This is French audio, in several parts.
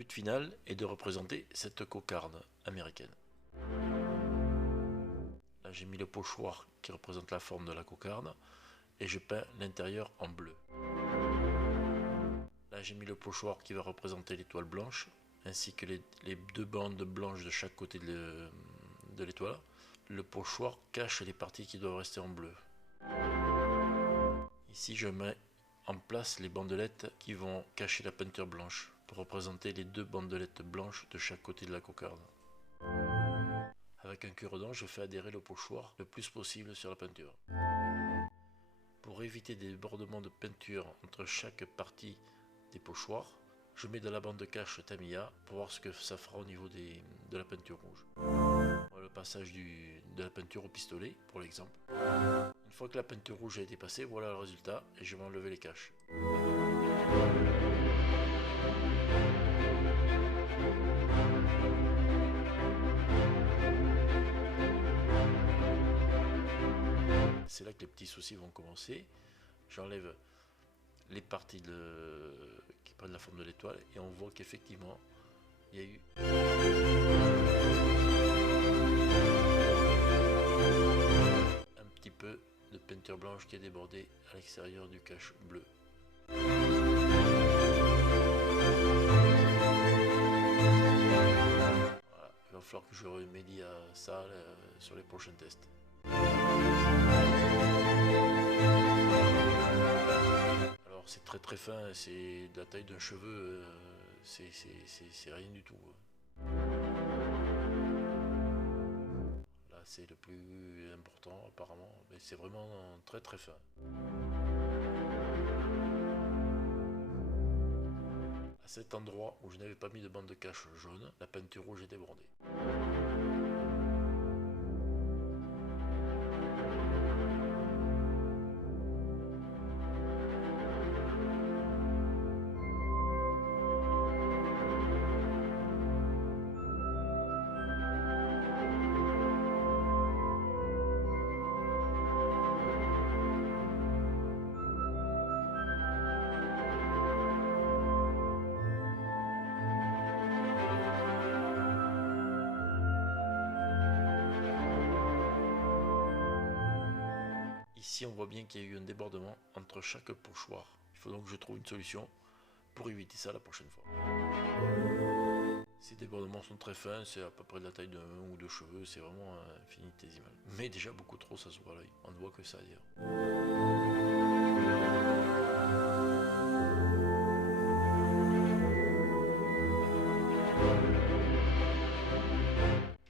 but final est de représenter cette cocarde américaine. Là j'ai mis le pochoir qui représente la forme de la cocarde et je peins l'intérieur en bleu. Là j'ai mis le pochoir qui va représenter l'étoile blanche ainsi que les deux bandes blanches de chaque côté de l'étoile. Le pochoir cache les parties qui doivent rester en bleu. Ici je mets en place les bandelettes qui vont cacher la peinture blanche pour représenter les deux bandelettes blanches de chaque côté de la cocarde. Avec un cure-dent, je fais adhérer le pochoir le plus possible sur la peinture. Pour éviter des débordements de peinture entre chaque partie des pochoirs, je mets de la bande de cache Tamiya pour voir ce que ça fera au niveau de la peinture rouge. Voilà le passage de la peinture au pistolet pour l'exemple. Une fois que la peinture rouge a été passée, voilà le résultat et je vais enlever les caches. C'est là que les petits soucis vont commencer. J'enlève les parties qui prennent la forme de l'étoile et on voit qu'effectivement il y a eu un petit peu de peinture blanche qui est débordée à l'extérieur du cache bleu. Voilà. Il va falloir que je remédie à ça sur les prochains tests. Alors c'est très fin, c'est de la taille d'un cheveu, c'est rien du tout. Là c'est le plus important apparemment, mais c'est vraiment très fin. À cet endroit où je n'avais pas mis de bande de cache jaune, la peinture rouge est débordée. Ici on voit bien qu'il y a eu un débordement entre chaque pochoir. Il faut donc que je trouve une solution pour éviter ça la prochaine fois. Ces débordements sont très fins, c'est à peu près de la taille d'un ou deux cheveux, c'est vraiment infinitésimal. Mais déjà beaucoup trop, ça se voit à l'œil, on ne voit que ça à dire.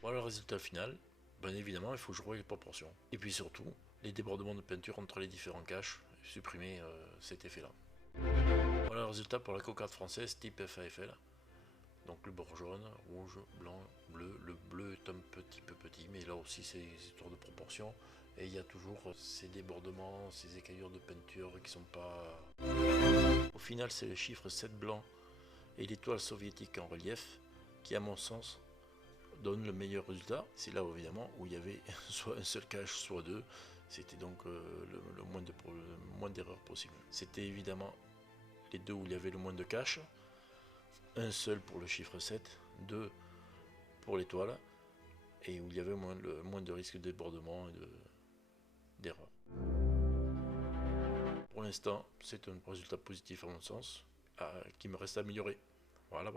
Voilà le résultat final. Bien évidemment, il faut jouer les proportions. Et puis surtout, les débordements de peinture entre les différents caches, supprimer cet effet-là. Voilà le résultat pour la cocarde française type FAFL. Donc le bord jaune, rouge, blanc, bleu. Le bleu est un petit peu petit, mais là aussi c'est histoire de proportion. Et il y a toujours ces débordements, ces écaillures de peinture qui sont pas... Au final, c'est le chiffre 7 blanc et l'étoile soviétique en relief qui, à mon sens, donne le meilleur résultat. C'est là évidemment où il y avait soit un seul cache, soit deux. C'était donc le moins d'erreurs possible. C'était évidemment les deux où il y avait le moins de cache. Un seul pour le chiffre 7, deux pour l'étoile, et où il y avait moins de risque de débordement et d'erreur. Pour l'instant, c'est un résultat positif à mon sens, qui me reste à améliorer. Voilà.